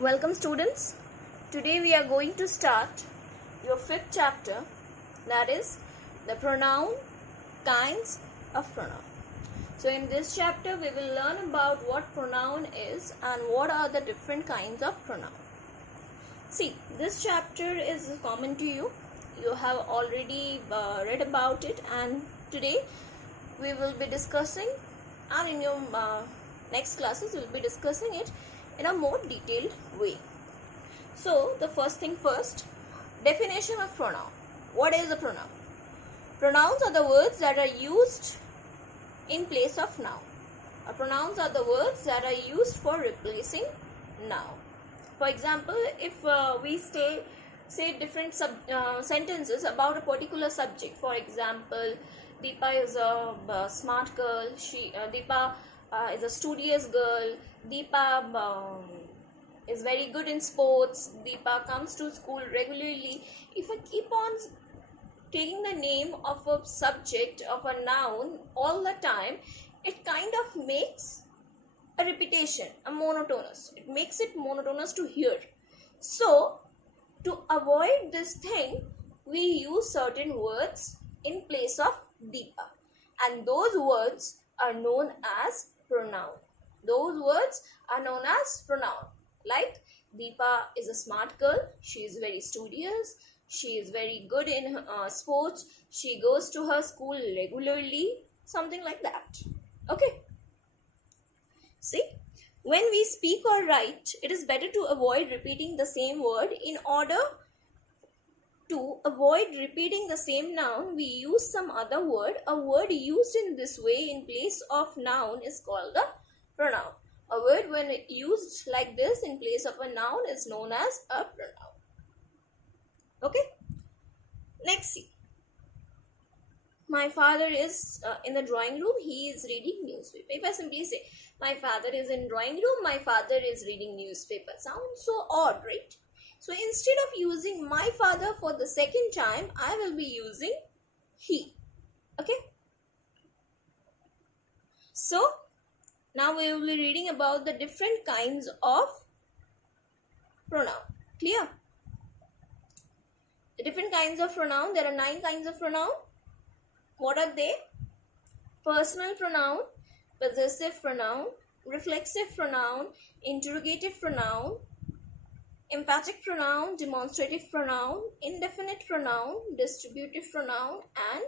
Welcome students. Today we are going to start your fifth chapter, that is the pronoun kinds of pronoun. So in this chapter we will learn about what pronoun is and what are the different kinds of pronoun. See, this chapter is common to you. You have already read about it, and today we will be discussing, and in your next classes we will be discussing it in a more detailed way. So the first thing first, definition of pronoun. What is a pronoun? Pronouns are the words that are used in place of noun. Pronouns are the words that are used for replacing noun. For example, if we say different sentences about a particular subject. For example, Deepa is a smart girl. Deepa is a studious girl. Deepa is very good in sports. Deepa comes to school regularly. If I keep on taking the name of a subject, of a noun all the time, it kind of makes a repetition, a monotonous. It makes it monotonous to hear. So, to avoid this thing, we use certain words in place of Deepa. And those words are known as pronoun. Those words are known as pronoun. Like, Deepa is a smart girl. She is very studious. She is very good in sports. She goes to her school regularly. Something like that. Okay. See, when we speak or write, it is better to avoid repeating the same word. In order to avoid repeating the same noun, we use some other word. A word used in this way in place of noun is called a pronoun. A word when used like this in place of a noun is known as a pronoun. Okay. Next, see. My father is in the drawing room. He is reading newspaper. If I simply say, my father is in drawing room, my father is reading newspaper. Sounds so odd, right? So instead of using my father for the second time, I will be using he. Okay. So now we will be reading about the different kinds of pronoun. Clear? The different kinds of pronoun. There are 9 kinds of pronoun. What are they? Personal pronoun, possessive pronoun, reflexive pronoun, interrogative pronoun, emphatic pronoun, demonstrative pronoun, indefinite pronoun, distributive pronoun, and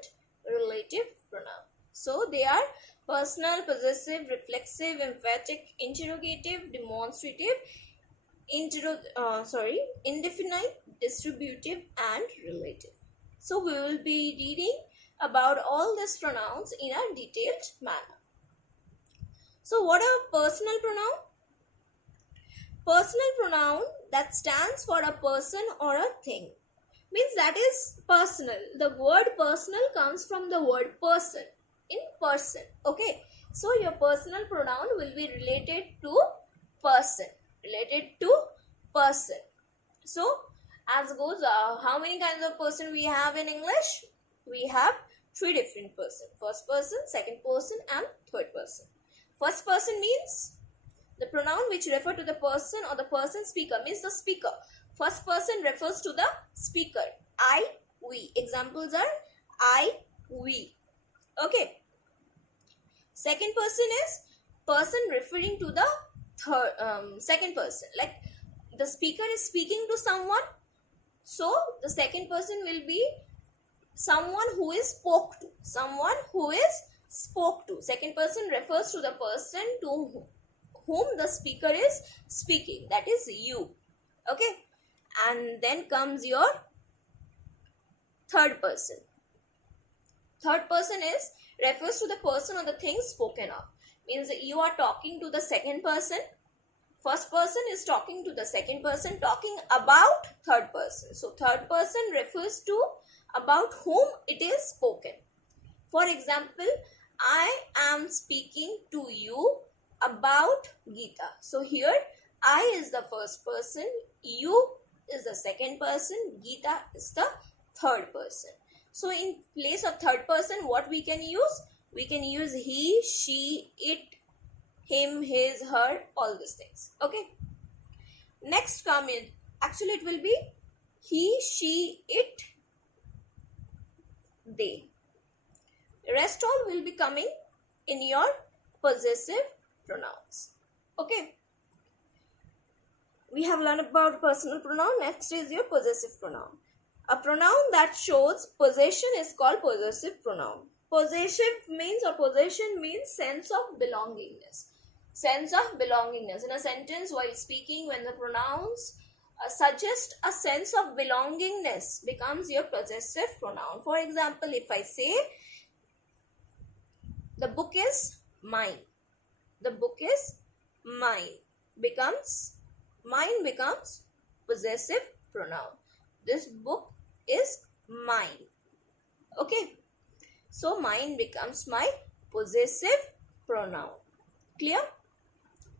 relative pronoun. So they are personal, possessive, reflexive, emphatic, interrogative, demonstrative, indefinite, distributive, and relative. So we will be reading about all these pronouns in a detailed manner. So what are personal pronoun? Personal pronoun that stands for a person or a thing. Means that is personal. The word personal comes from the word person. In person. Okay. So your personal pronoun will be related to person. Related to person. So as goes, how many kinds of person we have in English? We have 3 different persons. First person, second person, and third person. First person means the pronoun which refer to the person or the person speaker, means the speaker. First person refers to the speaker. I, we. Examples are I, we. Okay. Second person is person referring to the second person. Like the speaker is speaking to someone. So the second person will be someone who is spoke to. Someone who is spoke to. Second person refers to the person to whom the speaker is speaking. That is you. Okay. And then comes your third person. Third person is refers to the person or the thing spoken of. Means you are talking to the second person. First person is talking to the second person, talking about third person. So third person refers to about whom it is spoken. For example, I am speaking to you about Geeta. So here I is the first person, you is the second person, Geeta is the third person. So in place of third person, what we can use? We can use he, she, it, him, his, her, all these things. Okay. Next come in, actually it will be he, she, it, they. Rest all will be coming in your possessive pronouns. Okay. We have learned about personal pronoun. Next is your possessive pronoun. A pronoun that shows possession is called possessive pronoun. Possessive means, or possession means, sense of belongingness. Sense of belongingness. In a sentence while speaking, when the pronouns suggest a sense of belongingness, becomes your possessive pronoun. For example, if I say, the book is mine. The book is mine. Mine becomes possessive pronoun. This book is mine. Okay. So mine becomes my possessive pronoun. Clear?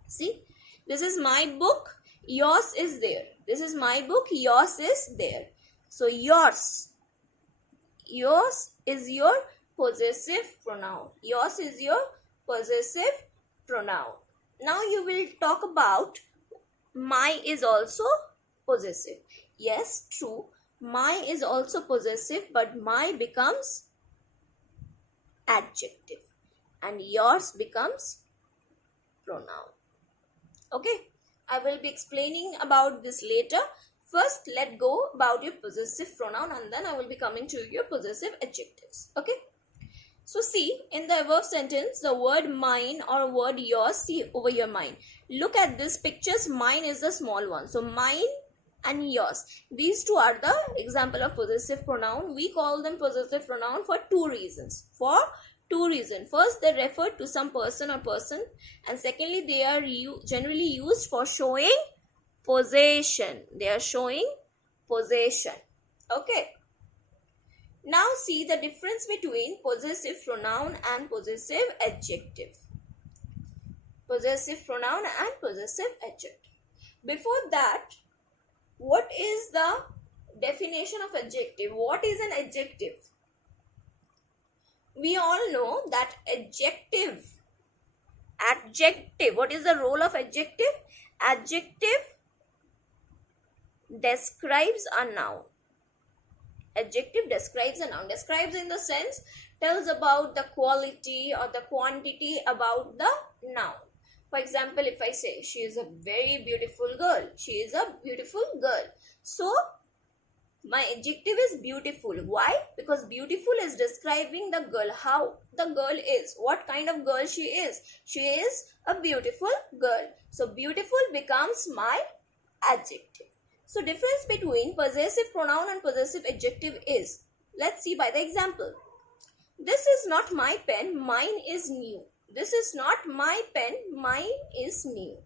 See, this is my book. Yours is there. This is my book. Yours is there. So yours is your possessive pronoun. Yours is your possessive pronoun. Now you will talk about my is also possessive. Yes, true. My is also possessive, but my becomes adjective and yours becomes pronoun. Okay, I will be explaining about this later. First, let go about your possessive pronoun and then I will be coming to your possessive adjectives. Okay. So see, in the above sentence, the word mine or word yours, see over your mine. Look at these pictures. Mine is the small one. So mine and yours. These two are the example of possessive pronoun. We call them possessive pronoun for two reasons. First, they refer to some person or person. And secondly, they are generally used for showing possession. They are showing possession. Okay. Now see the difference between possessive pronoun and possessive adjective. Possessive pronoun and possessive adjective. Before that, what is the definition of adjective? What is an adjective? We all know that adjective. What is the role of adjective? Adjective describes a noun. Adjective describes a noun. Describes in the sense, tells about the quality or the quantity about the noun. For example, if I say, she is a very beautiful girl. She is a beautiful girl. So, my adjective is beautiful. Why? Because beautiful is describing the girl. How the girl is. What kind of girl she is. She is a beautiful girl. So, beautiful becomes my adjective. So, difference between possessive pronoun and possessive adjective is, let's see by the example. This is not my pen, mine is new. This is not my pen, mine is new.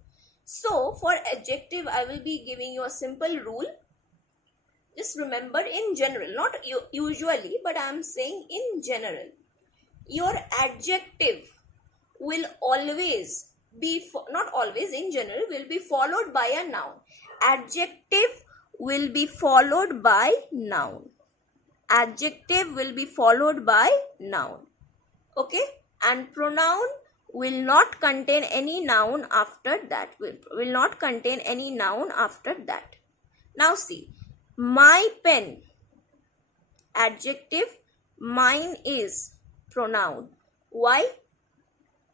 So, for adjective, I will be giving you a simple rule. Just remember, in general, not usually, but I am saying in general, your adjective will always be, not always, in general, will be followed by a noun. Adjective will be followed by noun. Adjective will be followed by noun. Okay? And pronoun will not contain any noun after that. Will not contain any noun after that. Now see. My pen. Adjective. Mine is pronoun. Why?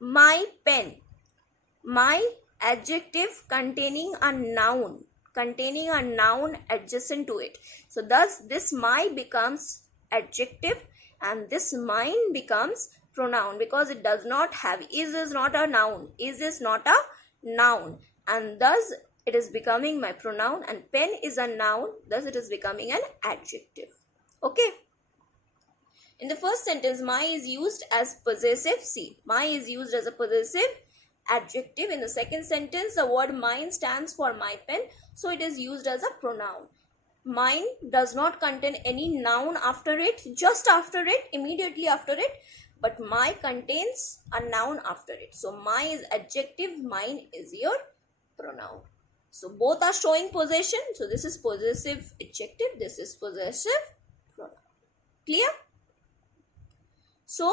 My pen. My adjective containing a noun. Containing a noun adjacent to it. So thus this my becomes adjective and this mine becomes pronoun because it does not have, is not a noun. Is not a noun and thus it is becoming my pronoun, and pen is a noun, thus it is becoming an adjective. Okay. In the first sentence, my is used as possessive. See, my is used as a possessive adjective. In the second sentence, the word mine stands for my pen, so it is used as a pronoun. Mine does not contain any noun after it, just after it, immediately after it, but my contains a noun after it. So my is adjective, mine is your pronoun. So both are showing possession. So this is possessive adjective, this is possessive pronoun. Clear? So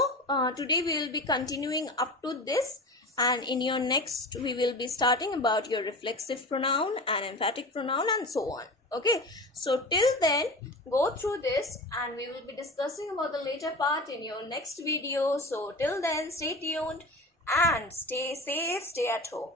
today we will be continuing up to this. and in your next we will be starting about your reflexive pronoun and emphatic pronoun and so on. Okay, so till then go through this and we will be discussing about the later part in your next video. So till then, stay tuned and stay safe, stay at home.